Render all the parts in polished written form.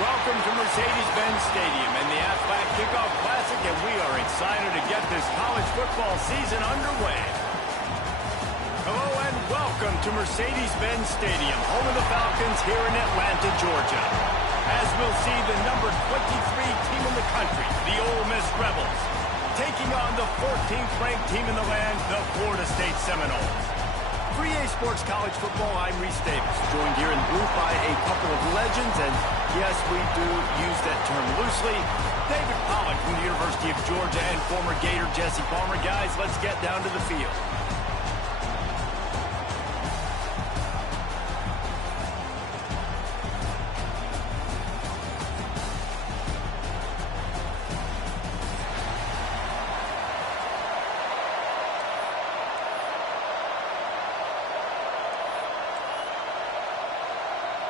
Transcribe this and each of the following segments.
Welcome to Mercedes-Benz Stadium and the Aflac Kickoff Classic, and we are excited to get this college football season underway. Hello and welcome to Mercedes-Benz Stadium, home of the Falcons here in Atlanta, Georgia. As we'll see, the number 23 team in the country, the Ole Miss Rebels, taking on the 14th ranked team in the land, the Florida State Seminoles. For EA Sports College Football, I'm Reese Davis, joined here in the booth by a couple of legends, and yes, we do use that term loosely. David Pollack from the University of Georgia and former Gator Jesse Palmer. Guys, let's get down to the field.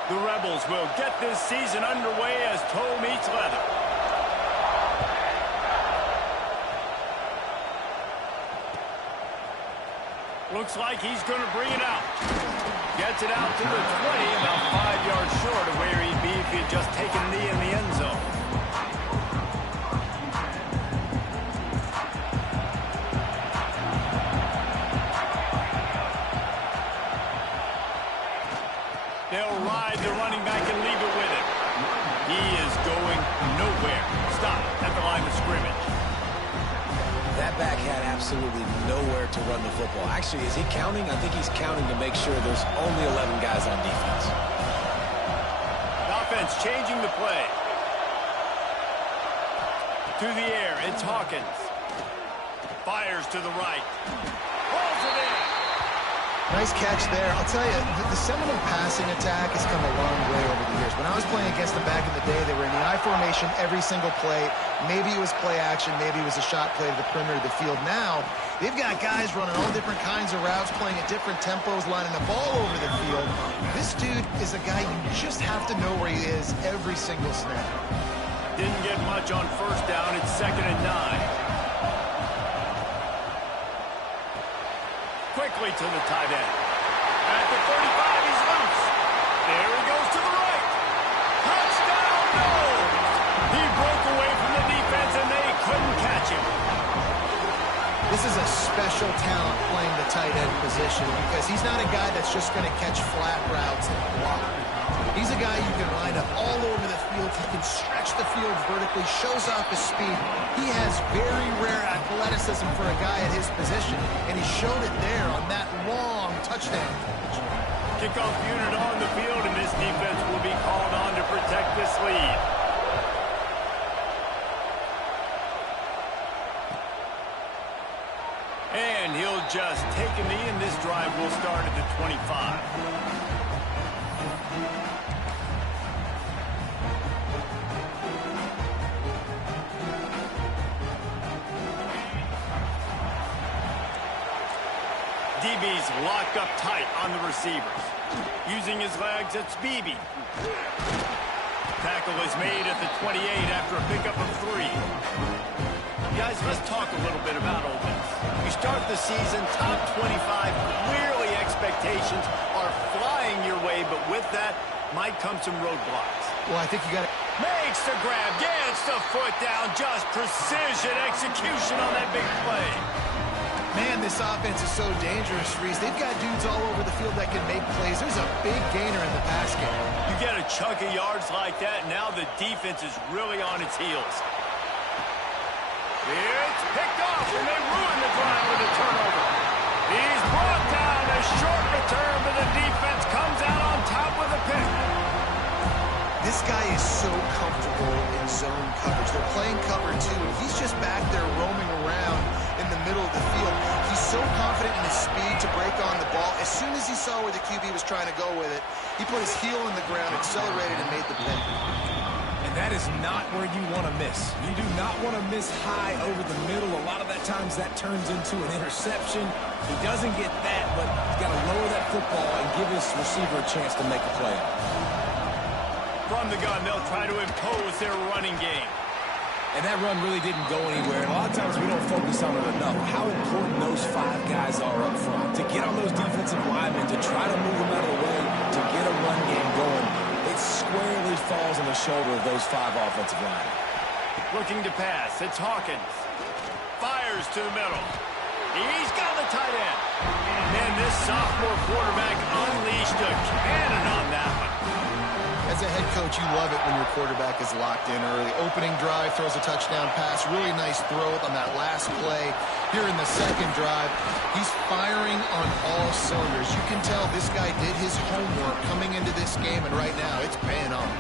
The Rebels will get this season underway as toe meets leather. Looks like he's going to bring it out. Gets it out to the 20, about 5 yards short of where he'd be if he had just taken a knee in the end zone. They'll ride the running back and leave it with him. He is going nowhere. Stop at the line of scrimmage. That back had absolutely nowhere to run the football. Actually, is he counting? I think he's counting to make sure there's only 11 guys on defense. Offense changing the play. To the air, it's Hawkins. Fires to the right. Pulls it in. Nice catch there. I'll tell you, the Seminole passing attack has come a long way over the years. When I was playing against them back in the day, they were in the I formation every single play. Maybe it was play action. Maybe it was a shot play to the perimeter of the field. Now, they've got guys running all different kinds of routes, playing at different tempos, lining up all over the field. This dude is a guy you just have to know where he is every single snap. Didn't get much on first down. It's 2nd and 9. Quickly to the tight end. At the 35, he's loose. There he goes to the right. Touchdown, no! He broke away from the defense, and they couldn't catch him. This is a special talent playing the tight end position because he's not a guy that's just going to catch flat routes and block. He's a guy you can line up all over the field. He can stretch the field vertically, shows off his speed. He has very rare athleticism for a guy at his position, and he showed it there on that long touchdown. Kickoff unit on the field, and this defense will be called on to protect this lead. And he'll just take a knee, and this drive will start at the 25. DB's locked up tight on the receivers. Using his legs, it's Beebe. Tackle is made at the 28 after a pickup of 3. Guys, let's talk a little bit about Ole Miss. You start the season top 25. Clearly expectations are flying your way, but with that might come some roadblocks. Well, I think you got to... Makes the grab, gets the foot down, just precision execution on that big play. Man, this offense is so dangerous, Reese. They've got dudes all over the field that can make plays. There's a big gainer in the pass game. You get a chunk of yards like that, now the defense is really on its heels. It's picked off, and they ruin the drive with a turnover. He's brought down, a short return, but the defense comes out on top with a pick. This guy is so comfortable in zone coverage. They're playing cover 2, and he's just back there roaming around in the middle of the field. He's so confident in his speed to break on the ball. As soon as he saw where the QB was trying to go with it, he put his heel in the ground, accelerated, and made the play. And that is not where you want to miss. You do not want to miss high over the middle. A lot of that times that turns into an interception. He doesn't get that, but he's got to lower that football and give his receiver a chance to make a play. From the gun, they'll try to impose their running game. And that run really didn't go anywhere. And a lot of times we don't focus on it enough. How important those 5 guys are up front. To get on those defensive linemen, to try to move them out of the way, to get a run game going. It squarely falls on the shoulder of those 5 offensive linemen. Looking to pass. It's Hawkins. Fires to the middle. He's got the tight end. And this sophomore quarterback unleashed a cannon on that one. As a head coach, you love it when your quarterback is locked in early. Opening drive, throws a touchdown pass. Really nice throw on that last play. Here in the second drive, he's firing on all cylinders. You can tell this guy did his homework coming into this game, and right now it's paying off.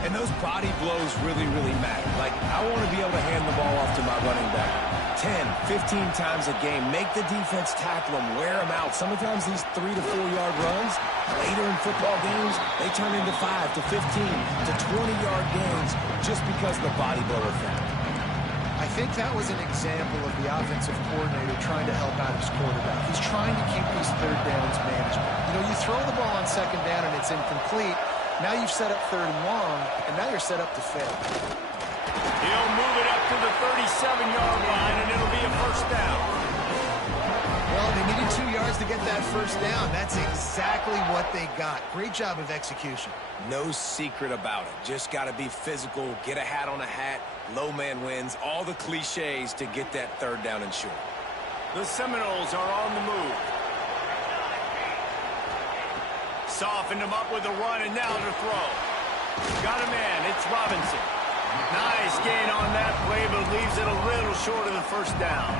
And those body blows really, really matter. Like, I want to be able to hand the ball off to my running back 10, 15 times a game. Make the defense tackle him, wear him out. Sometimes these 3 to 4 yard runs, later in football games, they turn into 5 to 15 to 20-yard gains just because of the body blow effect. I think that was an example of the offensive coordinator trying to help out his quarterback. He's trying to keep these third downs manageable. You know, you throw the ball on second down and it's incomplete. Now you've set up third and long, and now you're set up to fail. He'll move it up to the 37-yard line, and it'll be a first down. Well, they needed 2 yards to get that first down. That's exactly what they got. Great job of execution. No secret about it. Just got to be physical, get a hat on a hat, low man wins, all the cliches to get that third down and short. The Seminoles are on the move. Softened him up with a run, and now to throw. Got a man. It's Robinson. Nice gain on that play, but leaves it a little short of the first down.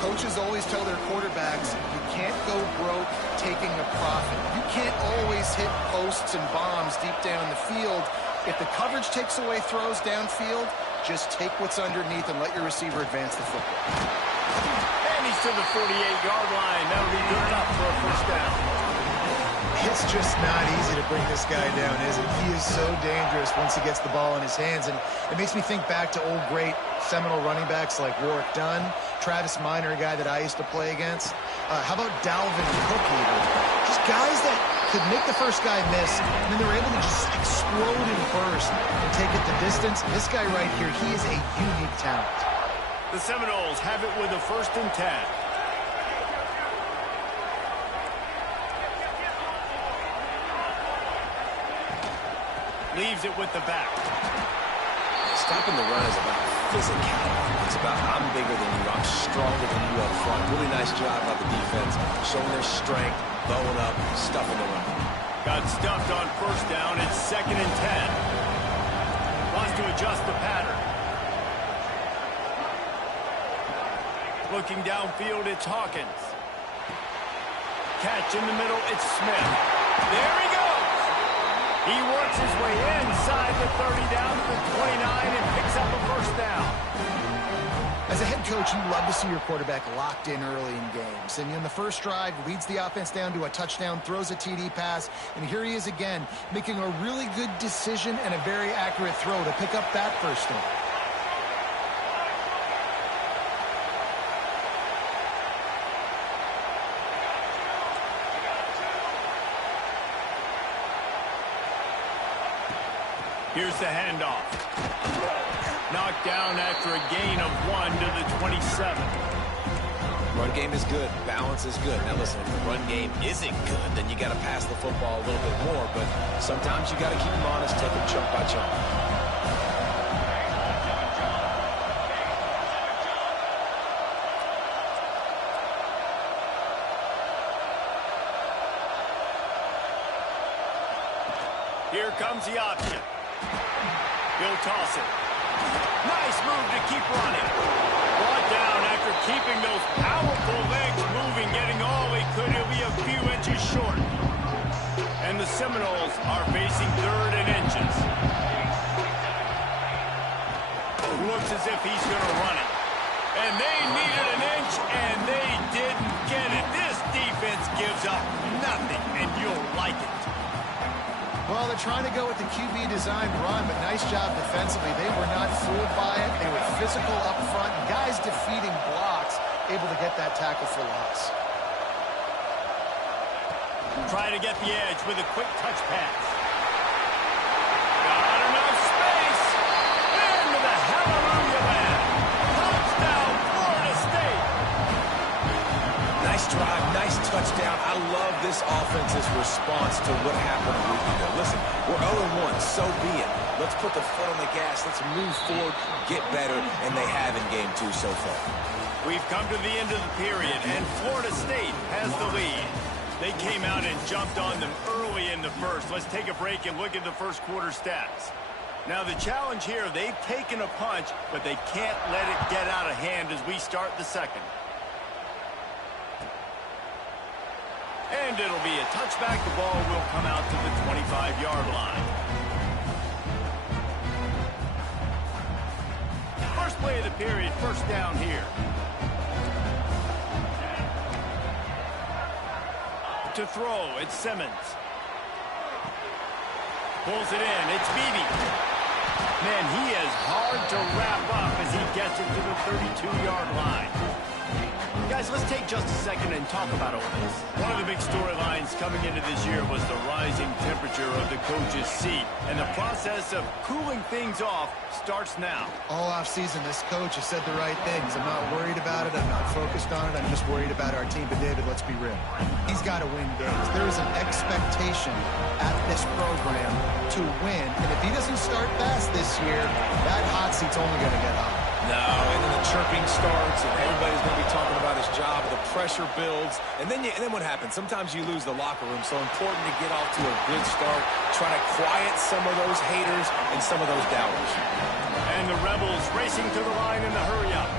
Coaches always tell their quarterbacks, you can't go broke taking a profit. You can't always hit posts and bombs deep down the field. If the coverage takes away throws downfield, just take what's underneath and let your receiver advance the football. And he's to the 48-yard line. That'll be good enough for a first down. It's just not easy to bring this guy down, is it? He is so dangerous once he gets the ball in his hands, and it makes me think back to old great Seminole running backs like Warwick Dunn, Travis Minor, a guy that I used to play against. How about Dalvin Cook even? Just guys that could make the first guy miss, and then they're able to just explode and burst and take it the distance. This guy right here, he is a unique talent. The Seminoles have it with a 1st and 10. Leaves it with the back. Stopping the run is about physicality. It's about I'm bigger than you, I'm stronger than you up front. Really nice job by the defense, showing their strength, bowing up, stuffing the run. Got stuffed on first down. It's 2nd and 10. Wants to adjust the pattern. Looking downfield, it's Hawkins. Catch in the middle, it's Smith. There he goes. He works his way inside the 30 down to the 29 and picks up a first down. As a head coach, you love to see your quarterback locked in early in games. And in the first drive, leads the offense down to a touchdown, throws a TD pass, and here he is again, making a really good decision and a very accurate throw to pick up that first down. Here's the handoff. Knocked down after a gain of 1 to the 27. Run game is good. Balance is good. Now listen, if the run game isn't good, then you got to pass the football a little bit more. But sometimes you got to keep them honest, take them chunk by chunk. Here comes the option. He'll toss it. Nice move to keep running. Brought down after keeping those powerful legs moving, getting all he could. He'll be a few inches short. And the Seminoles are facing 3rd and inches. Looks as if he's going to run it. And they needed an inch, and they didn't get it. This defense gives up nothing, and you'll like it. Well, they're trying to go with the QB designed run, but nice job defensively. They were not fooled by it. They were physical up front. Guys defeating blocks, able to get that tackle for loss. Trying to get the edge with a quick touch pass. Got enough space. Into the hallelujah land. Touchdown, Florida State. Nice drive, nice touch. touchdown. I love this offense's response to what happened a week ago. Listen, we're 0-1, so be it. Let's put the foot on the gas. Let's move forward, get better, and they have in game 2 so far. We've come to the end of the period, and Florida State has the lead. They came out and jumped on them early in the first. Let's take a break and look at the first quarter stats. Now, the challenge here, they've taken a punch, but they can't let it get out of hand as we start the second. And it'll be a touchback. The ball will come out to the 25-yard line. First play of the period, first down here. To throw, it's Simmons. Pulls it in, it's Beebe. Man, he is hard to wrap up as he gets it to the 32-yard line. Guys, let's take just a second and talk about all this. One of the big storylines coming into this year was the rising temperature of the coach's seat. And the process of cooling things off starts now. All offseason, this coach has said the right things. I'm not worried about it. I'm not focused on it. I'm just worried about our team. But, David, let's be real. He's got to win games. There is an expectation at this program to win. And if he doesn't start fast this year, that hot seat's only going to get hot. No, and then the chirping starts, and everybody's going to be talking about his job. The pressure builds, and then what happens? Sometimes you lose the locker room, so important to get off to a good start. Try to quiet some of those haters and some of those doubters. And the Rebels racing to the line in the hurry-up.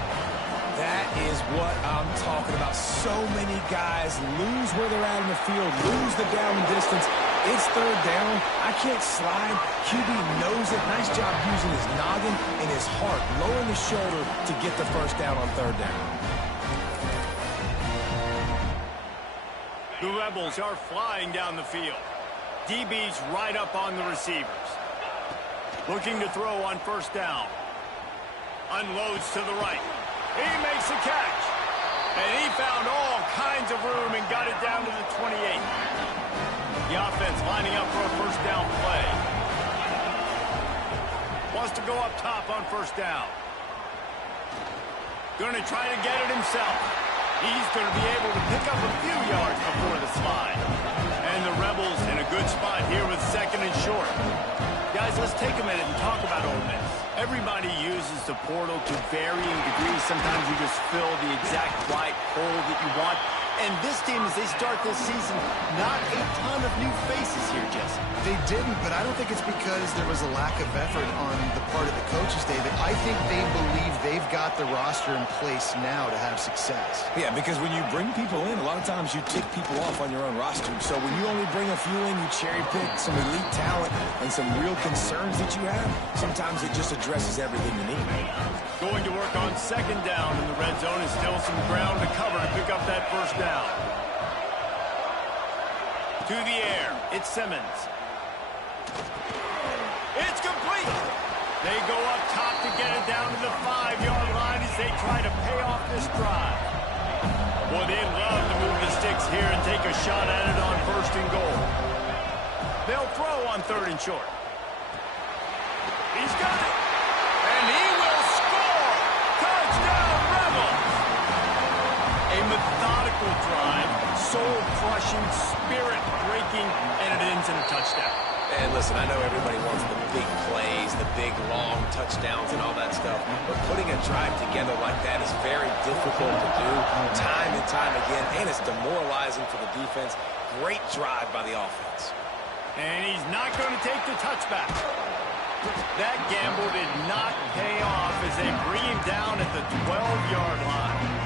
That is what I'm talking about. So many guys lose where they're at in the field, lose the down distance. It's third down. I can't slide. QB knows it. Nice job using his noggin and his heart, lowering his shoulder to get the first down on third down. The Rebels are flying down the field. DB's right up on the receivers. Looking to throw on first down. Unloads to the right. He makes a catch. And he found all kinds of room and got it down to the 28. The offense lining up for a first down play. Wants to go up top on first down. Going to try to get it himself. He's going to be able to pick up a few yards before the slide. And the Rebels in a good spot here with second and short. Guys, let's take a minute and talk about Ole Miss. Everybody uses the portal to varying degrees. Sometimes you just fill the exact right hole that you want. And this team, as they start this season, not a ton of new faces here, Jesse. They didn't, but I don't think it's because there was a lack of effort on the part of the coaches, David. I think they believe they've got the roster in place now to have success. Yeah, because when you bring people in, a lot of times you tick people off on your own roster. So when you only bring a few in, you cherry pick some elite talent and some real concerns that you have, sometimes it just addresses everything you need. Going to work on second down in the red zone is still some ground to cover to pick up that first down. To the air, it's Simmons. It's complete. They go up top to get it down to the 5-yard line as they try to pay off this drive. Boy, they'd love to move the sticks here and take a shot at it on first and goal. They'll throw on third and short. He's got it. And he will score. Touchdown, Rebels. A methodical drive, soul-crushing, spirit-breaking, and it ends in a touchdown. And listen, I know everybody wants the big plays, the big, long touchdowns and all that stuff, but putting a drive together like that is very difficult to do time and time again, and it's demoralizing for the defense. Great drive by the offense. And he's not going to take the touchback. That gamble did not pay off as they bring him down at the 12-yard line.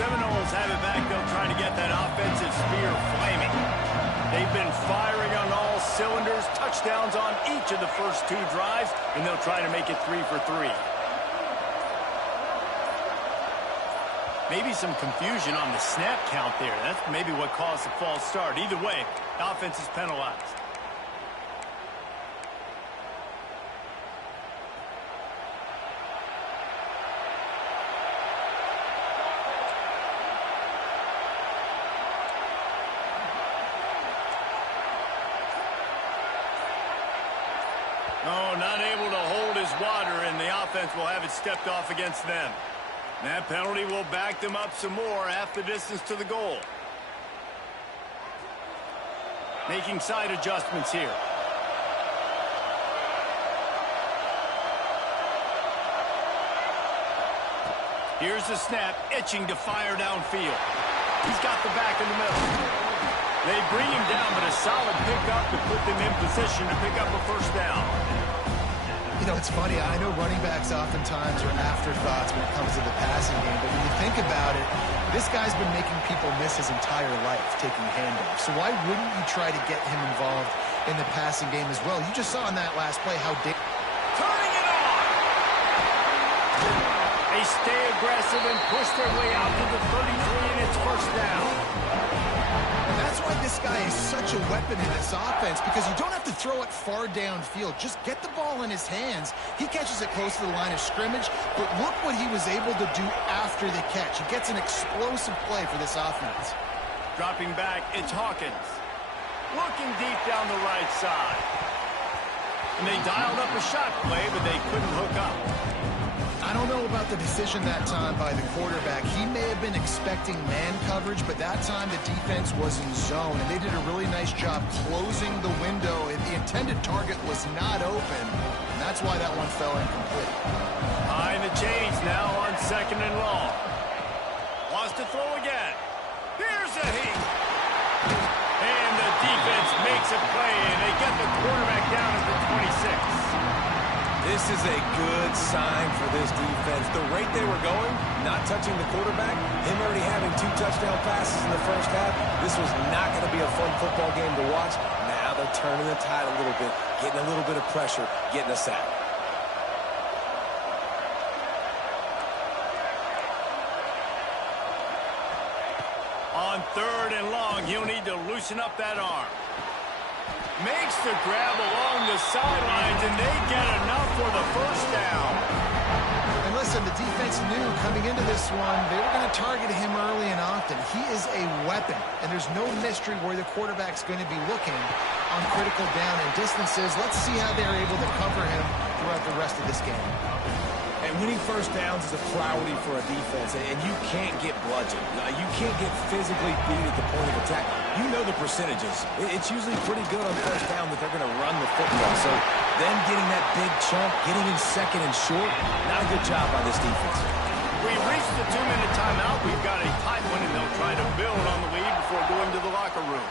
Seminoles have it back. They'll try to get that offensive spear flaming. They've been firing on all cylinders, touchdowns on each of the first 2 drives, and they'll try to make it 3 for 3. Maybe some confusion on the snap count there. That's maybe what caused the false start. Either way, the offense is penalized. Oh, not able to hold his water, and the offense will have it stepped off against them. That penalty will back them up some more, half the distance to the goal. Making side adjustments here. Here's the snap, itching to fire downfield. He's got the back in the middle. They bring him down, but a solid pickup to put them in position to pick up a first down. You know, it's funny. I know running backs oftentimes are afterthoughts when it comes to the passing game, but when you think about it, this guy's been making people miss his entire life taking handoffs. So why wouldn't you try to get him involved in the passing game as well? You just saw in that last play how turning it on! They stay aggressive and push their way out to the 33, and it's first down. And that's why this guy is such a weapon in this offense, because you don't have to throw it far downfield. Just get the ball in his hands. He catches it close to the line of scrimmage, but look what he was able to do after the catch. He gets an explosive play for this offense. Dropping back, it's Hawkins. Looking deep down the right side. And they dialed up a shot play, but they couldn't hook up. I don't know about the decision that time by the quarterback. He may have been expecting man coverage, but that time the defense was in zone, and they did a really nice job closing the window, and the intended target was not open, and that's why that one fell incomplete. Behind the chains now on 2nd and long. Wants to throw again. Here's a heat. And the defense makes a play, and they get the quarterback down at the 26. This is a good sign for this defense. The rate they were going, not touching the quarterback, him already having 2 touchdown passes in the first half, this was not going to be a fun football game to watch. Now they're turning the tide a little bit, getting a little bit of pressure, getting a sack. On 3rd and long, he'll need to loosen up that arm. Makes the grab along the sidelines, and they get enough for the first down. And listen, the defense knew coming into this one, they were going to target him early and often. He is a weapon, and there's no mystery where the quarterback's going to be looking on critical down and distances. Let's see how they're able to cover him throughout the rest of this game. And winning first downs is a priority for a defense, and you can't get bludgeoned. You can't get physically beat at the point of attack. You know the percentages. It's usually pretty good on first down that they're going to run the football. So then getting that big chunk, getting in 2nd and short, not a good job by this defense. We've reached the 2-minute timeout. We've got a tight one, and they'll try to build on the lead before going to the locker room.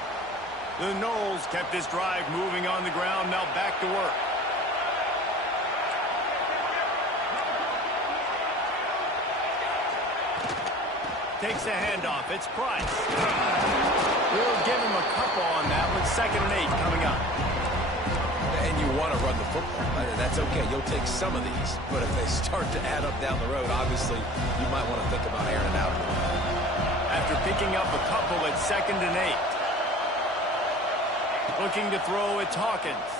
The Noles kept this drive moving on the ground, now back to work. Takes a handoff. It's Price. We'll give him a couple on that with 2nd and 8 coming up. And you want to run the football. That's okay. You'll take some of these. But if they start to add up down the road, obviously, you might want to think about airing it out. After picking up a couple at 2nd and 8. Looking to throw, it's Hawkins.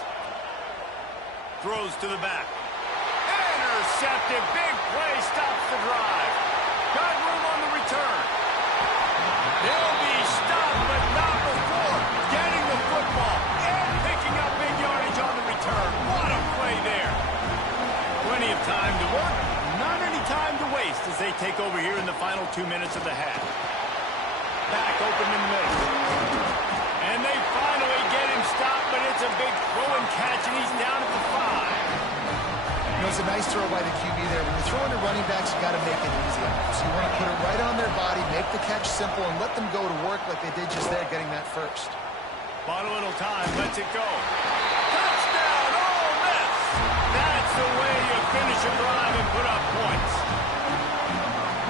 Throws to the back. Intercepted. Big play. Stops the drive. Got room on the return. They'll be stopped, but not before getting the football and picking up big yardage on the return. What a play there. Plenty of time to work, not any time to waste as they take over here in the final 2 minutes of the half. Back open in the middle. And they finally get him stopped, but it's a big throw and catch, and he's down at the 5. You know, it's a nice throw by the QB there. When you're throwing to running backs, you got to make it easy. So you want to put it right on their body, make the catch simple, and let them go to work like they did just there, getting that first. Bought a little time, lets it go. Touchdown, Ole Miss! That's the way you finish a drive and put up points.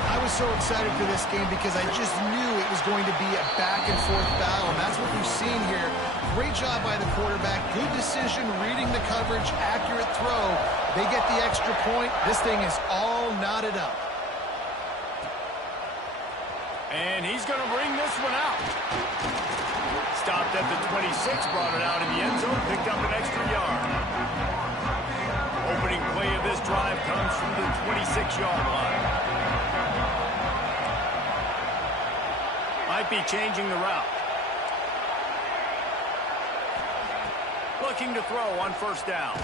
I was so excited for this game because I just knew it was going to be a back-and-forth battle, and that's what we've seen here. Great job by the quarterback. Good decision, reading the coverage, accurate throw. They get the extra point. This thing is all knotted up. And he's going to bring this one out. Stopped at the 26, brought it out in the end zone, picked up an extra yard. Opening play of this drive comes from the 26-yard line. Might be changing the route. Looking to throw on first down.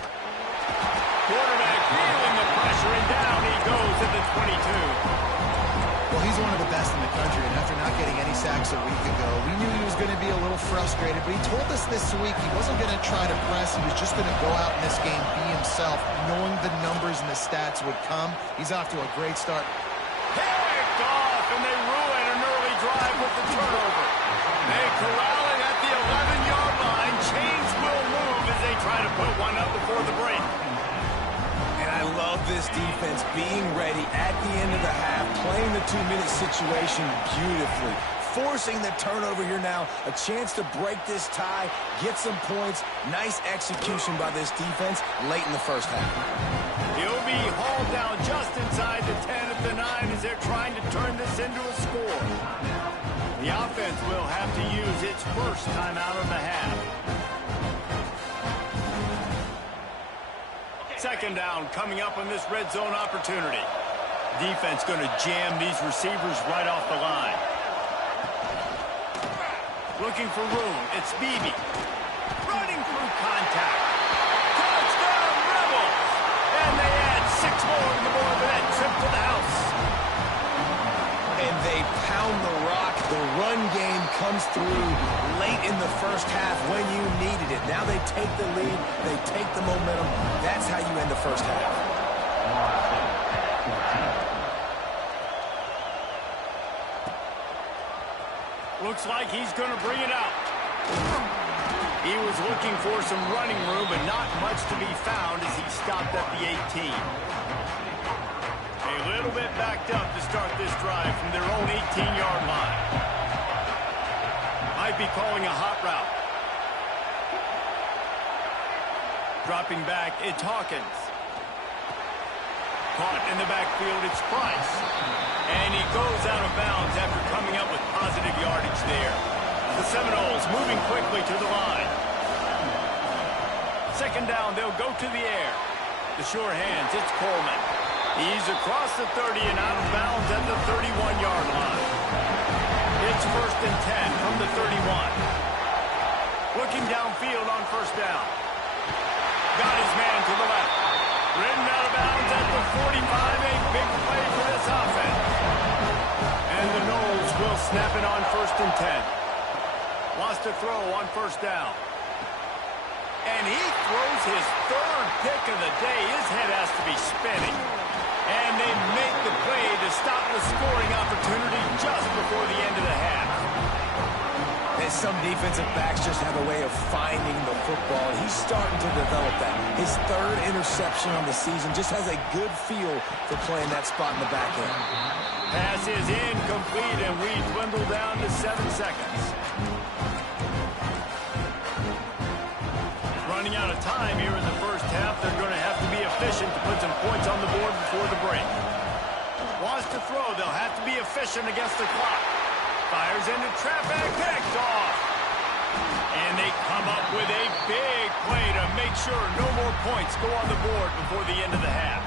Quarterback feeling the pressure. pressure, and down he goes at the 22. Well, he's one of the best in the country, and after not getting any sacks a week ago, we knew he was going to be a little frustrated, but he told us this week he wasn't going to try to press. He was just going to go out in this game, be himself, knowing the numbers and the stats would come. He's off to a great start. Picked off, and they ruin an early drive with the turnover. They corral it at the 11-yard line. Chains will move as they try to put one up before the break. I love this defense being ready at the end of the half, playing the 2-minute situation beautifully, forcing the turnover here now, a chance to break this tie, get some points. Nice execution by this defense late in the first half. He'll be hauled down just inside the 10 at the 9 as they're trying to turn this into a score. The offense will have to use its first timeout of the half. Second down coming up on this red zone opportunity. Defense going to jam these receivers right off the line. Looking for room. It's Beebe. Running through contact. Touchdown Rebels! And they add 6 more to the board with that trip to the house. And they pound the rock. The run game comes through late in the first half when you needed it. Now they take the lead. They take the momentum. That's how you end the first half. Looks like he's going to bring it out. He was looking for some running room, but not much to be found as he stopped at the 18. A little bit backed up to start this drive from their own 18-yard line. Might be calling a hot route. Dropping back, it's Hawkins. Caught in the backfield, it's Price. And he goes out of bounds after coming up with positive yardage there. The Seminoles moving quickly to the line. Second down, they'll go to the air. The sure hands, it's Coleman. He's across the 30 and out of bounds at the 31-yard line. It's first and 10 from the 31. Looking downfield on first down. Got his man to the left. Ridden out of bounds at the 45. A big play for this offense. And the Noles will snap it on first and 10. Wants to throw on first down. And he throws his third pick of the day. His head has to be spinning. And they make the play to stop the scoring opportunity just before the end of the half. And some defensive backs just have a way of finding the football. He's starting to develop that. His third interception on the season just has a good feel for playing that spot in the back end. Pass is incomplete, and we dwindle down to 7 seconds. Running out of time here in the first half. They're going to have to be efficient to put some points on the board before the break. Wants to throw. They'll have to be efficient against the clock. Fires into traffic. Picked off. And they come up with a big play to make sure no more points go on the board before the end of the half.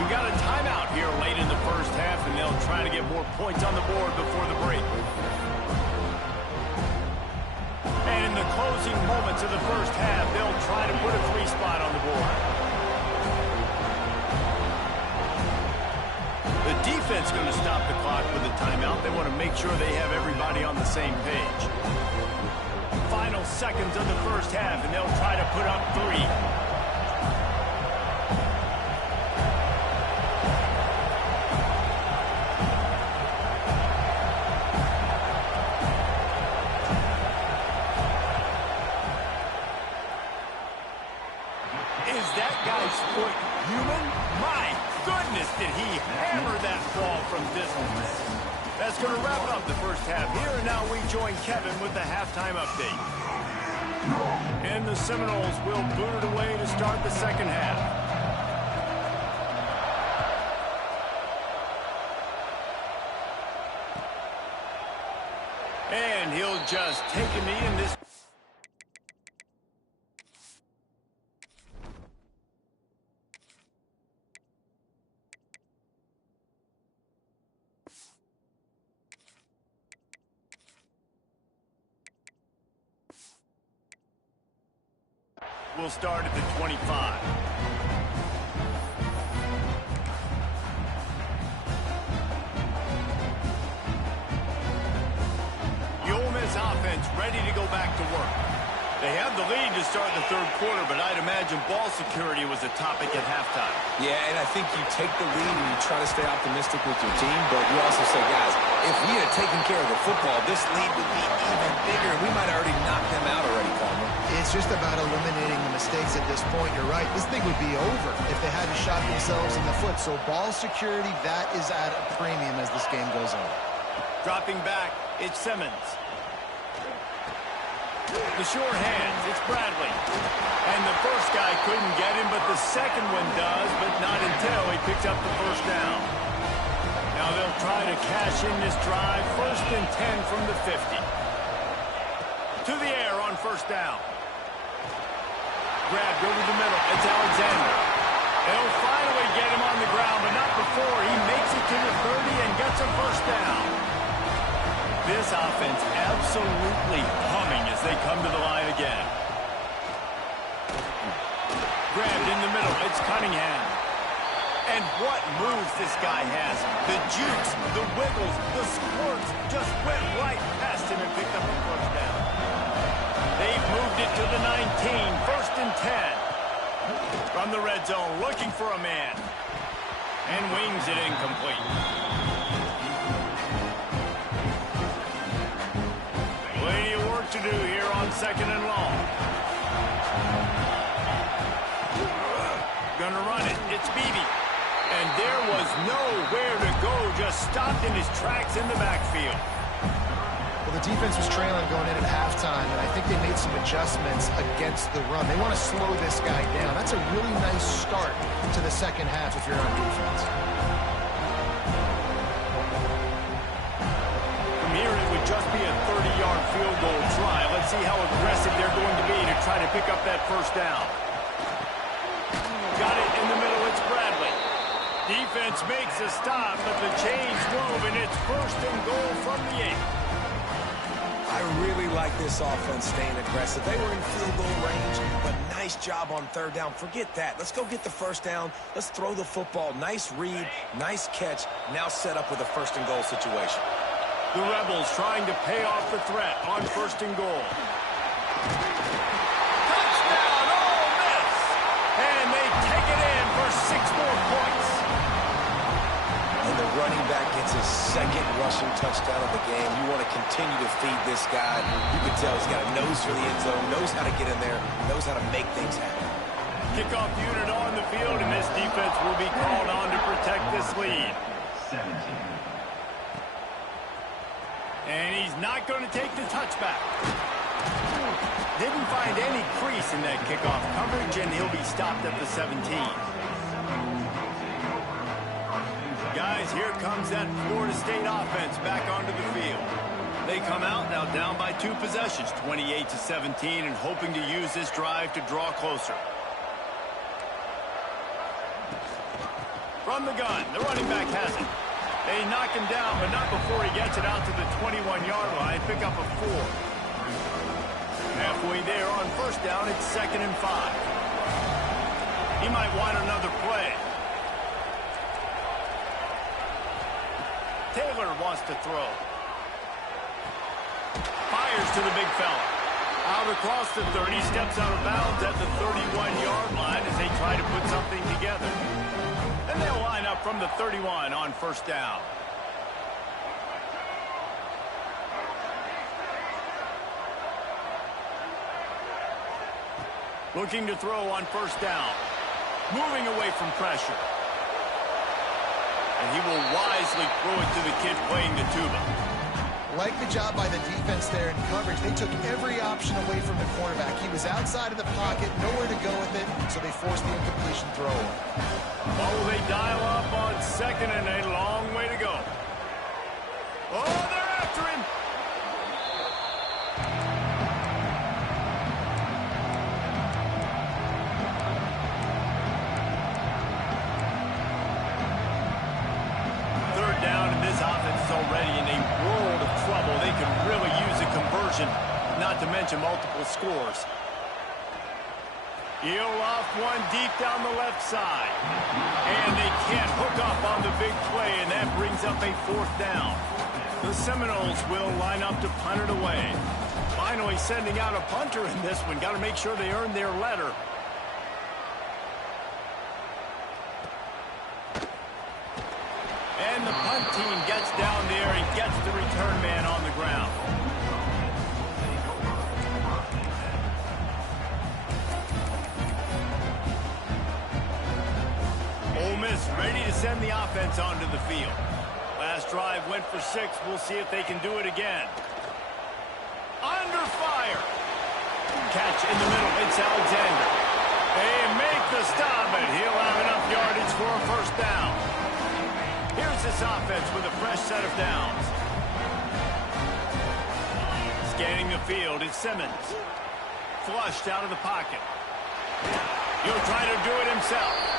We got a timeout here late in the first half, and they'll try to get more points on the board before the break. And in the closing moments of the first half, they'll try to put a 3 spot on the board. The defense going to stop the clock with a timeout. They want to make sure they have everybody on the same page. Final seconds of the first half, and they'll try to put up 3. Foot human? My goodness, did he hammer that ball from distance. That's going to wrap up the first half here, and now we join Kevin with the halftime update. And the Seminoles will boot it away to start the second half. And he'll just take a knee in this. We'll start at the 25. this offense ready to go back to work. They have the lead to start the third quarter, but I'd imagine ball security was a topic at halftime. Yeah, and I think you take the lead and you try to stay optimistic with your team, but you also say, guys, if we had taken care of the football, this lead would be even bigger. We might have already knocked them out already, Palmer. It's just about eliminating the mistakes at this point. You're right. This thing would be over if they hadn't shot themselves in the foot. So ball security, that is at a premium as this game goes on. Dropping back, it's Simmons. The sure hands, it's Bradley. And the first guy couldn't get him, but the second one does, but not until he picks up the first down. Now they'll try to cash in this drive. 1st and 10 from the 50. To the air on first down. Grabbed over the middle. It's Alexander. They'll finally get him on the ground, but not before he makes it to the 30 and gets a first down. This offense absolutely humming as they come to the line again. Grabbed in the middle. It's Cunningham. And what moves this guy has. The jukes, the wiggles, the squirts just went right past him and picked up the first down. They've moved it to the 19. 1st and 10. From the red zone, looking for a man. And wings it incomplete. Plenty of work to do here on 2nd and long. Gonna run it. It's Beebe. And there was nowhere to go. Just stopped in his tracks in the backfield. Well, the defense was trailing going in at halftime, and I think they made some adjustments against the run. They want to slow this guy down. That's a really nice start to the second half if you're on defense. From here, it would just be a 30-yard field goal try. Let's see how aggressive they're going to be to try to pick up that first down. Got it in the middle. It's Bradley. Defense makes a stop, but the chains drove, and it's 1st and goal from the 8. I really like this offense staying aggressive. They were in field goal range, but nice job on 3rd down. Forget that. Let's go get the first down. Let's throw the football. Nice read, nice catch. Now set up with a 1st and goal situation. The Rebels trying to pay off the threat on 1st and goal. Touchdown, Ole Miss! And they take it in for 6 more points. And the running back gets his 2nd rushing touchdown of the game. You want to continue to feed this guy. You can tell he's got a nose for the end zone, knows how to get in there, knows how to make things happen. Kickoff unit on the field, and this defense will be called on to protect this lead. 17. And he's not going to take the touchback. Didn't find any crease in that kickoff coverage, and he'll be stopped at the 17. Guys, here comes that Florida State offense back onto the field. They come out now down by 2 possessions, 28-17, and hoping to use this drive to draw closer. From the gun, the running back has it. They knock him down, but not before he gets it out to the 21-yard line. Pick up a 4. Halfway there on 1st down, it's 2nd and 5. He might want another play. Taylor wants to throw. Fires to the big fella. Out across the 30, steps out of bounds at the 31-yard line as they try to put something together. And they'll line up from the 31 on 1st down. Looking to throw on 1st down. Moving away from pressure. And he will wisely throw it to the kid playing the tuba. Like the job by the defense there in coverage. They took every option away from the quarterback. He was outside of the pocket, nowhere to go with it, so they forced the incompletion throw. Oh, they dial up on 2nd and a long way to go. Oh, they're after him. Already in a world of trouble. They could really use a conversion, not to mention multiple scores. He'll off one deep down the left side. And they can't hook up on the big play, and that brings up a 4th down. The Seminoles will line up to punt it away. Finally sending out a punter in this one. Got to make sure they earn their letter. And the punt team gets down there and gets the return man on the ground. Ole Miss ready to send the offense onto the field. Last drive went for 6. We'll see if they can do it again. Under fire. Catch in the middle. It's Alexander. They make the stop, and he'll have enough yardage for a first down. Here's this offense with a fresh set of downs. Scanning the field is Simmons. Flushed out of the pocket. He'll try to do it himself.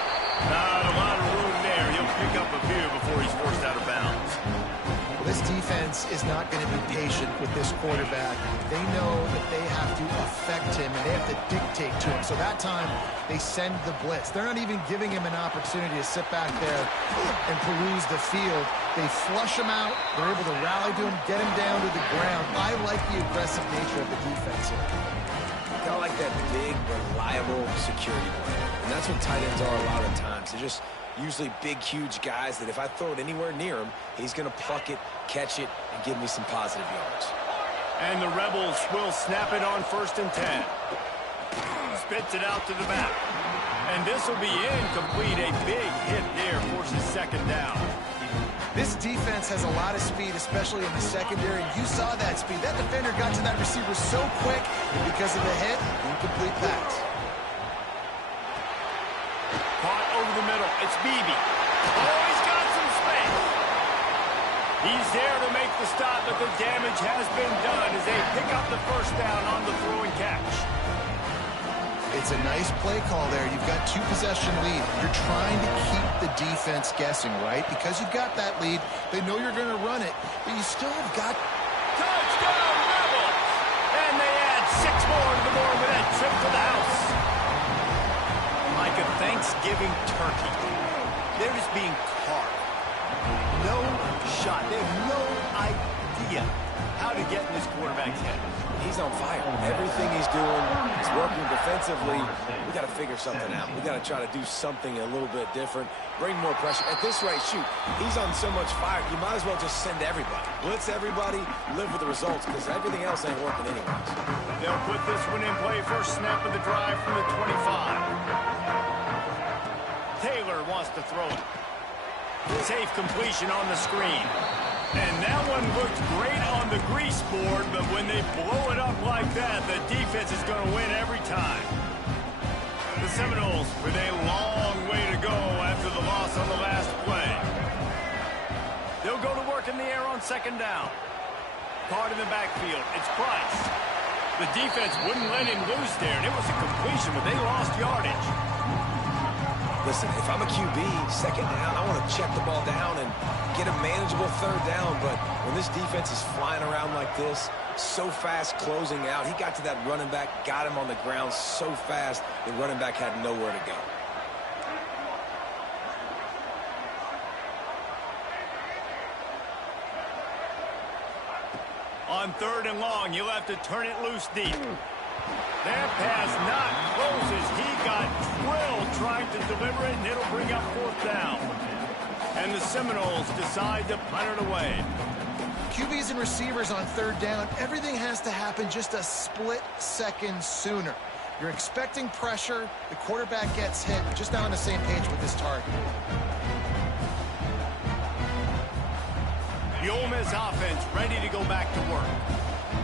Not a lot of room there. He'll pick up a few before he's forced out of bounds. Well, this defense is not going to be patient with this quarterback. They know that they have to affect him, and they have to dictate to him. So that time, they send the blitz. They're not even giving him an opportunity to sit back there and peruse the field. They flush him out. They're able to rally to him, get him down to the ground. I like the aggressive nature of the defense here. Kind of like that big, reliable security blanket. And that's what tight ends are a lot of times. They're just usually big, huge guys that if I throw it anywhere near him, he's going to pluck it, catch it, and give me some positive yards. And the Rebels will snap it on 1st and 10. Spits it out to the back. And this will be incomplete. A big hit there forces 2nd down. This defense has a lot of speed, especially in the secondary. You saw that speed. That defender got to that receiver so quick, and because of the hit, incomplete pass. Caught over the middle. It's Beebe. Oh, he's got some space. He's there to make the stop, but the damage has been done as they pick up the first down on the throw and catch. It's a nice play call there. You've got 2-possession lead. You're trying to keep the defense guessing, right? Because you've got that lead. They know you're going to run it, but you still have got... Touchdown, Rebels! And they add 6 more to the board with that trip to the house. Like a Thanksgiving turkey. They're just being carved. No shot. They have no idea how to get in this quarterback's head. He's on fire. Everything he's doing is working defensively. We got to figure something out. We got to try to do something a little bit different. Bring more pressure. At this rate, shoot, he's on so much fire, you might as well just send everybody. Blitz everybody, live with the results, because everything else ain't working anyways. They'll put this one in play. First snap of the drive from the 25. Taylor wants to throw it. Safe completion on the screen. And that one looked great on the grease board, but when they blow it up like that, the defense is going to win every time. The Seminoles with a long way to go after the loss on the last play. They'll go to work in the air on 2nd down. Caught in the backfield. It's Price. The defense wouldn't let him loose there, and it was a completion, but they lost yardage. Listen, if I'm a QB, 2nd down, I want to check the ball down and get a manageable 3rd down. But when this defense is flying around like this, so fast closing out, he got to that running back, got him on the ground so fast, the running back had nowhere to go. On 3rd and long, you'll have to turn it loose deep. That pass not close as he got drilled trying to deliver it, and it'll bring up 4th down. And the Seminoles decide to punt it away. QBs and receivers on 3rd down, everything has to happen just a split second sooner. You're expecting pressure, the quarterback gets hit, just not on the same page with his target. The Ole Miss offense ready to go back to work.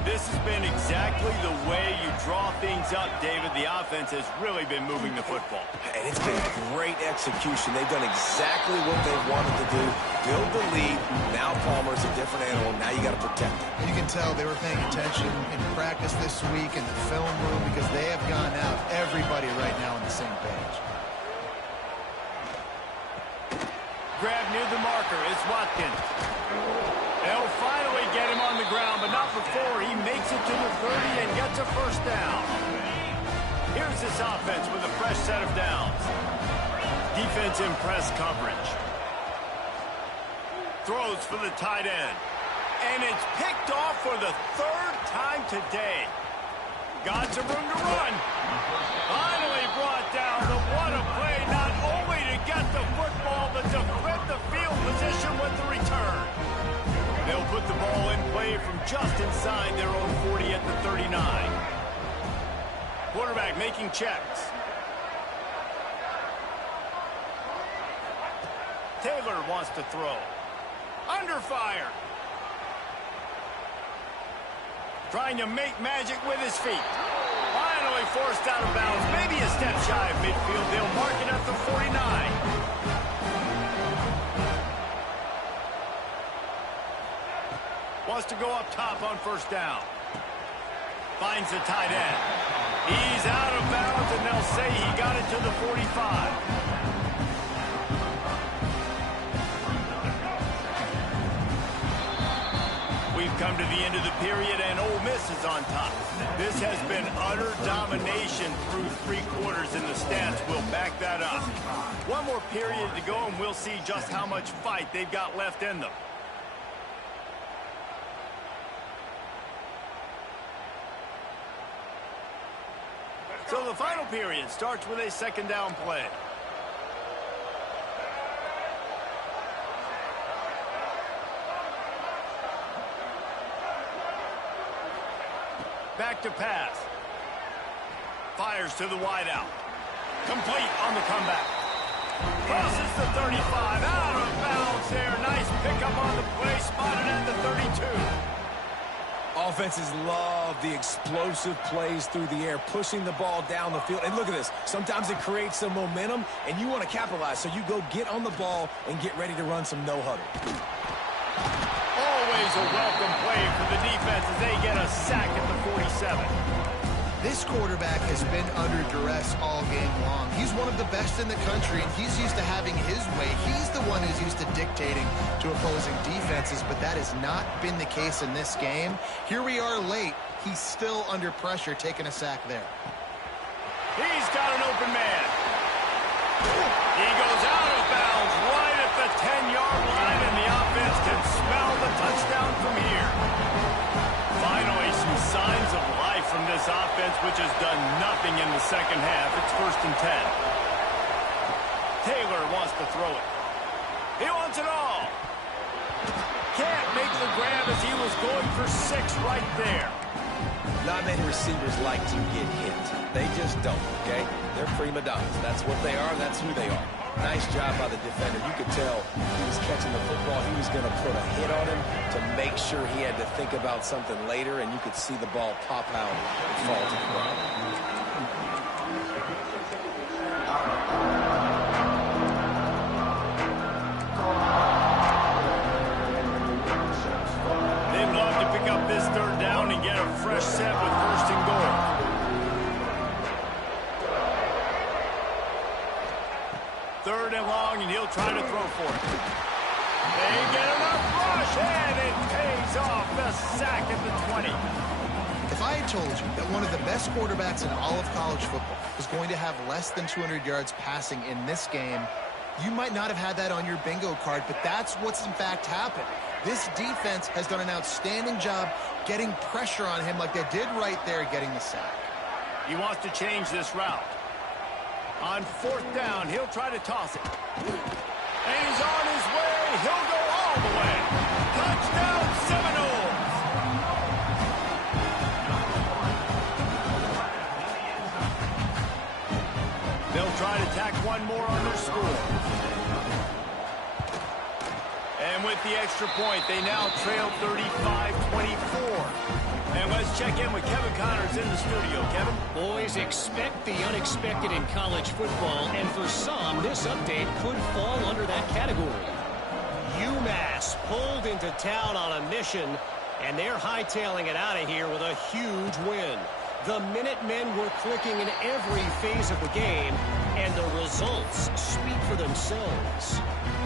This has been exactly the way you draw things up, David. The offense has really been moving the football. And it's been great execution. They've done exactly what they wanted to do. Build the lead. Now Palmer's a different animal. Now you got to protect him. You can tell they were paying attention in practice this week in the film room because they have gone out. Everybody right now on the same page. Grab near the marker. It's Watkins. They'll finally get him on the ground, but not before he makes it to the 30 and gets a first down. Here's this offense with a fresh set of downs. Defense in press coverage. Throws for the tight end. And it's picked off for the third time today. Got some room to run. Finally brought down. What a play, not only to get the football, but to flip the field position with the return. They'll put the ball in play from just inside their own 40 at the 39. Quarterback making checks. Taylor wants to throw. Under fire. Trying to make magic with his feet. Finally forced out of bounds. Maybe a step shy of midfield. They'll mark it at the 49. Wants to go up top on first down. Finds the tight end. He's out of bounds, and they'll say he got it to the 45. We've come to the end of the period, and Ole Miss is on top. This has been utter domination through 3 quarters, and the stats will back that up. One more period to go, and we'll see just how much fight they've got left in them. So the final period starts with a second down play. Back to pass. Fires to the wideout. Complete on the comeback. Crosses the 35. Out of bounds there. Nice pickup on the play. Spotted at the 32. Offenses love the explosive plays through the air, pushing the ball down the field. And look at this. Sometimes it creates some momentum, and you want to capitalize. So you go get on the ball and get ready to run some no-huddle. Always a welcome play for the defense as they get a sack at the 47. This quarterback has been under duress all game long. He's one of the best in the country, and he's used to having his way. He's the one who's used to dictating to opposing defenses, but that has not been the case in this game. Here we are late. He's still under pressure, taking a sack there. He's got an open man. He goes out of bounds right at the 10-yard line, and the offense can smell the touchdown from here. Finally, some signs of life from this offense, which has done nothing in the second half. It's 1st and 10. Taylor wants to throw it. He wants it all. Can't make the grab as he was going for 6 right there. Not many receivers like to get hit. They just don't, okay? They're prima donnas. That's what they are. That's who they are. Nice job by the defender. You could tell he was catching the football. He was going to put a hit on him to make sure he had to think about something later, and you could see the ball pop out and fall to the ground. They'd love to pick up this 3rd down and get a fresh set with 1st and goal. Third and long, and he'll try to throw for it. They get enough rush, and it pays off the sack at the 20. If I had told you that one of the best quarterbacks in all of college football was going to have less than 200 yards passing in this game, you might not have had that on your bingo card, but that's what's in fact happened. This defense has done an outstanding job getting pressure on him like they did right there getting the sack. He wants to change this route. On 4th down, he'll try to toss it. And he's on his way. He'll go all the way. Touchdown, Seminoles. They'll try to tack one more on their score. And with the extra point, they now trail 35-24. And let's check in with Kevin Connors in the studio. Kevin? Boys, expect the unexpected in college football, and for some, this update could fall under that category. UMass pulled into town on a mission, and they're hightailing it out of here with a huge win. The Minutemen were clicking in every phase of the game, and the results speak for themselves.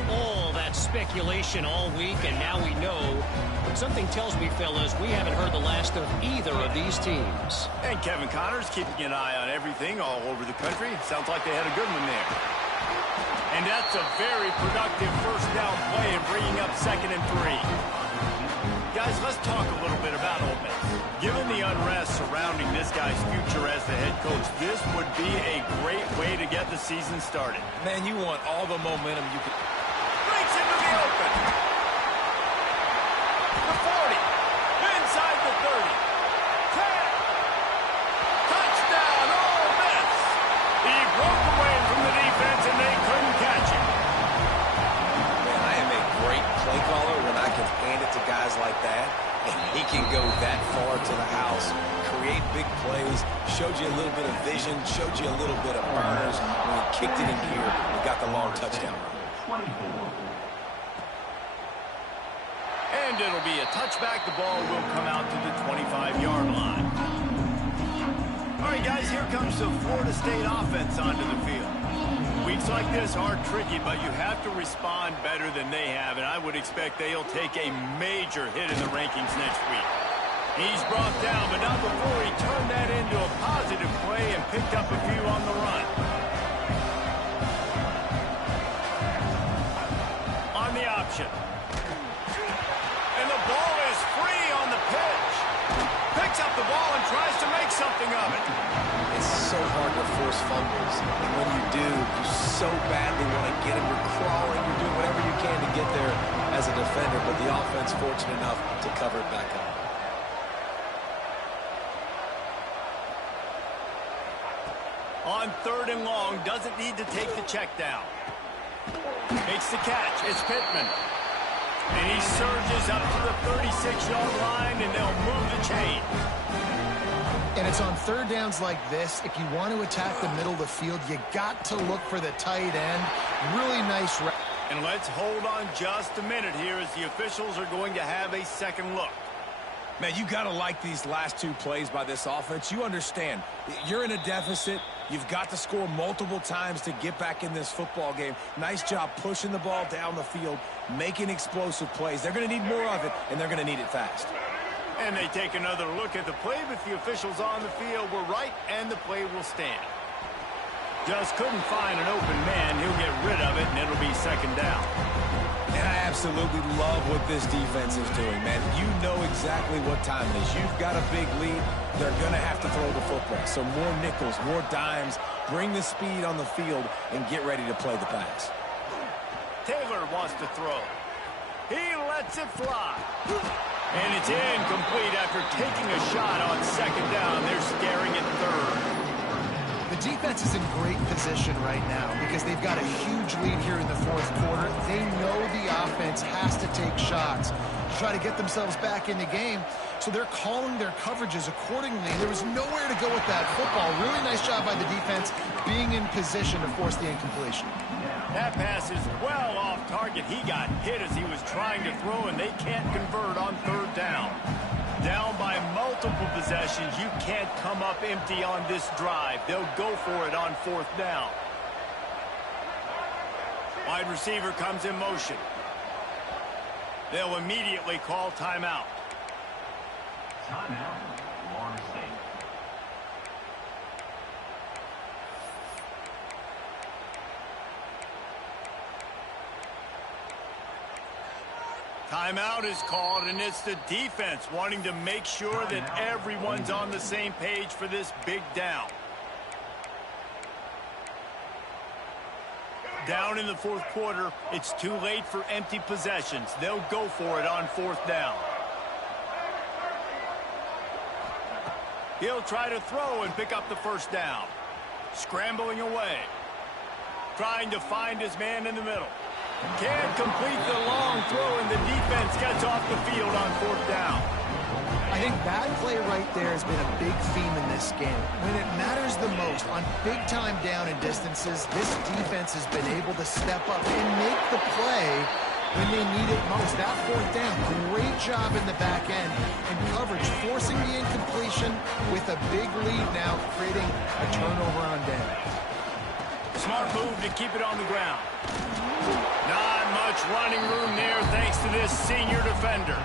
All that speculation all week, and now we know. But something tells me, fellas, we haven't heard the last of either of these teams. And Kevin Connors keeping an eye on everything all over the country. Sounds like they had a good one there. And that's a very productive 1st down play and bringing up 2nd and 3. Guys, let's talk a little bit about Ole Miss. Given the unrest surrounding this guy's future as the head coach, this would be a great way to get the season started. Man, you want all the momentum you can. Breaks into the open. The 40. Inside the 30. 10. Touchdown, Ole Miss. He broke away from the defense and they couldn't catch him. Man, I am a great play caller when I can hand it to guys like that. And he can go that far to the house, create big plays, showed you a little bit of vision, showed you a little bit of burners when he kicked it in gear and got the long touchdown. And it'll be a touchback. The ball will come out to the 25-yard line. All right, guys, here comes the Florida State offense onto the field. Weeks like this are tricky, but you have to respond better than they have, and I would expect they'll take a major hit in the rankings next week. He's brought down, but not before he turned that into a positive play and picked up a few on the run. On the option. And the ball is free on the pitch. Picks up the ball and tries to make something of it. It's so hard to force fumbles, and when you do, you so badly want to get them. You're crawling, you're doing whatever you can to get there as a defender, but the offense fortunate enough to cover it back up. On 3rd and long, doesn't need to take the check down. Makes the catch. It's Pittman. And he surges up to the 36-yard line, and they'll move the chain. And it's on 3rd downs like this. If you want to attack the middle of the field, you got to look for the tight end. Really nice. And let's hold on just a minute here as the officials are going to have a second look. Man, you got to like these last two plays by this offense. You understand, you're in a deficit. You've got to score multiple times to get back in this football game. Nice job pushing the ball down the field, making explosive plays. They're going to need more of it, and they're going to need it fast. And they take another look at the play, but the officials on the field were right, and the play will stand. Just couldn't find an open man. He'll get rid of it, and it'll be 2nd down. And I absolutely love what this defense is doing, man. You know exactly what time it is. You've got a big lead. They're going to have to throw the football. So more nickels, more dimes, bring the speed on the field, and get ready to play the pass. Taylor wants to throw. He lets it fly. And it's incomplete after taking a shot on 2nd down. They're staring at 3rd. The defense is in great position right now because they've got a huge lead here in the 4th quarter. They know the offense has to take shots to try to get themselves back in the game, so they're calling their coverages accordingly. There was nowhere to go with that football. Really nice job by the defense being in position to force the incompletion. That pass is well off target. He got hit as he was trying to throw, and they can't convert on 3rd down. Down by multiple possessions. You can't come up empty on this drive. They'll go for it on 4th down. Wide receiver comes in motion. They'll immediately call timeout. Timeout, Florida State. Timeout is called, and it's the defense wanting to make sure that everyone's on the same page for this big down. Down in the 4th quarter, it's too late for empty possessions. They'll go for it on 4th down. He'll try to throw and pick up the 1st down. Scrambling away. Trying to find his man in the middle. Can't complete the long throw, and the defense gets off the field on 4th down. I think that play right there has been a big theme in this game. When it matters the most, on big-time down and distances, this defense has been able to step up and make the play when they need it most. That 4th down, great job in the back end and coverage, forcing the incompletion with a big lead now, creating a turnover on down. Smart move to keep it on the ground. Not much running room there thanks to this senior defender.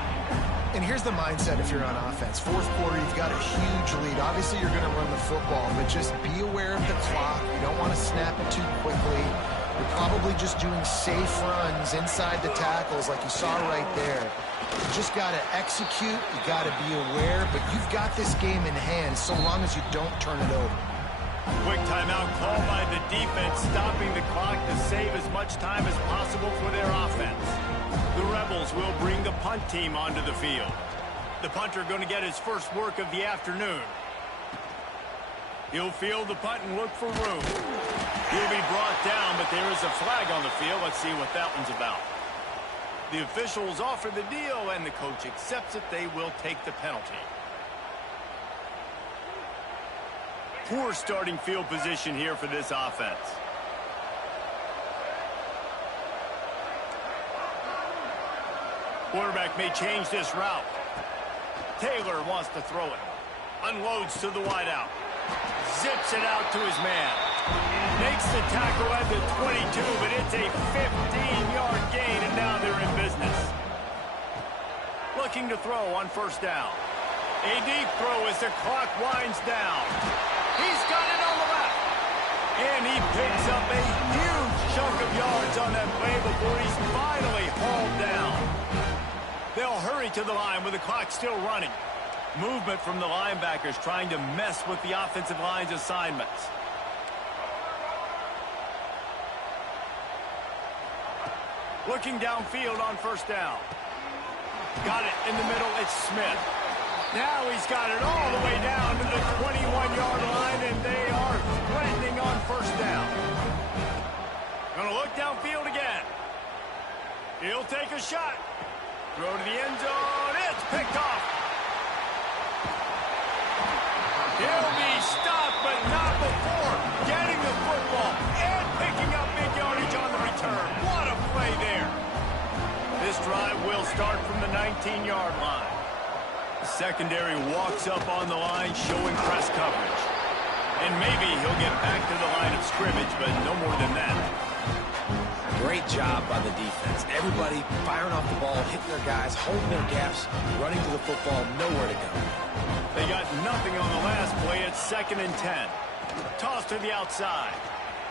And here's the mindset if you're on offense. 4th quarter, you've got a huge lead. Obviously, you're going to run the football, but just be aware of the clock. You don't want to snap it too quickly. You're probably just doing safe runs inside the tackles like you saw right there. You just got to execute. You got to be aware, but you've got this game in hand so long as you don't turn it over. Quick timeout called by the defense, stopping the clock to save as much time as possible for their offense. The Rebels will bring the punt team onto the field. The punter going to get his first work of the afternoon. He'll field the punt and look for room. He'll be brought down, but there is a flag on the field. Let's see what that one's about. The officials offer the deal, and the coach accepts it. They will take the penalty. Poor starting field position here for this offense. Quarterback may change this route. Taylor wants to throw it. Unloads to the wideout. Zips it out to his man. Makes the tackle at the 22, but it's a 15-yard gain, and now they're in business. Looking to throw on first down. A deep throw as the clock winds down. He's got it on the left. And he picks up a huge chunk of yards on that play before he's finally hauled down. They'll hurry to the line with the clock still running. Movement from the linebackers trying to mess with the offensive line's assignments. Looking downfield on first down. Got it in the middle. It's Smith. Now he's got it all the way down to the 21-yard line, and they are threatening on first down. Gonna look downfield again. He'll take a shot. Throw to the end zone. It's picked off. He'll be stopped, but not before getting the football and picking up big yardage on the return. What a play there. This drive will start from the 19-yard line. The secondary walks up on the line, showing press coverage. And maybe he'll get back to the line of scrimmage, but no more than that. Great job by the defense. Everybody firing off the ball, hitting their guys, holding their gaps, running to the football, nowhere to go. They got nothing on the last play. It's 2nd and 10. Toss to the outside.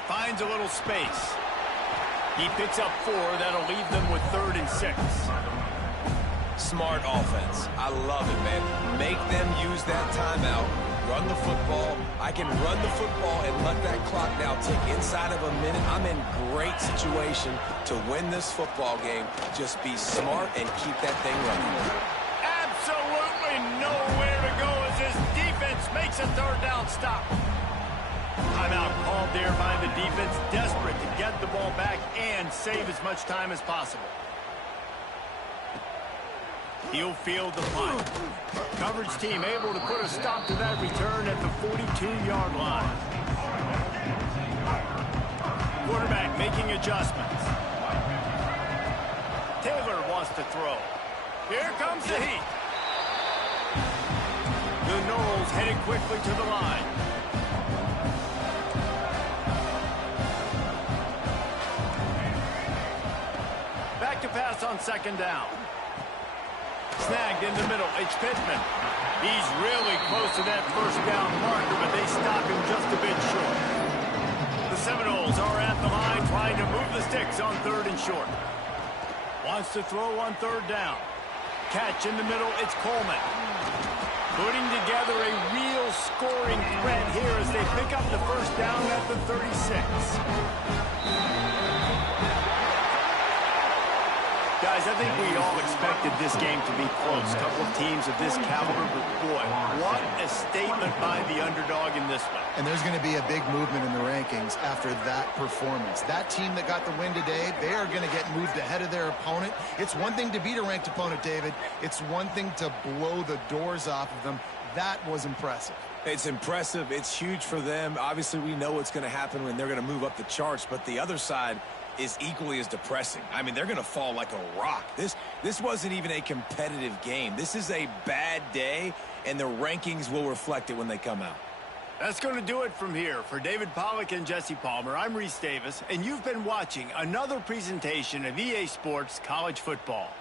Finds a little space. He picks up 4. That'll leave them with 3rd and 6. Smart offense. I love it, man. Make them use that timeout. Run the football. I can run the football and let that clock now tick inside of a minute. I'm in great situation to win this football game. Just be smart and keep that thing running. Absolutely nowhere to go as this defense makes a 3rd down stop. Timeout called there by the defense, desperate to get the ball back and save as much time as possible. He'll field the punt. Coverage team able to put a stop to that return at the 42-yard line. Quarterback making adjustments. Taylor wants to throw. Here comes the heat. The Noles headed quickly to the line. Back to pass on 2nd down. Snagged in the middle. It's Pittman. He's really close to that first down marker, but they stop him just a bit short. The Seminoles are at the line trying to move the sticks on 3rd and short. Wants to throw on 3rd down. Catch in the middle. It's Coleman. Putting together a real scoring threat here as they pick up the first down at the 36. Guys, I think we all expected this game to be close. A couple of teams of this caliber, but boy, what a statement by the underdog in this one. And there's going to be a big movement in the rankings after that performance. That team that got the win today, they are going to get moved ahead of their opponent. It's one thing to beat a ranked opponent, David. It's one thing to blow the doors off of them. That was impressive. It's impressive. It's huge for them. Obviously, we know what's going to happen when they're going to move up the charts, but the other side is equally as depressing. I mean, they're going to fall like a rock. This wasn't even a competitive game. This is a bad day, and the rankings will reflect it when they come out. That's going to do it from here. For David Pollack and Jesse Palmer, I'm Reese Davis, and you've been watching another presentation of EA Sports College Football.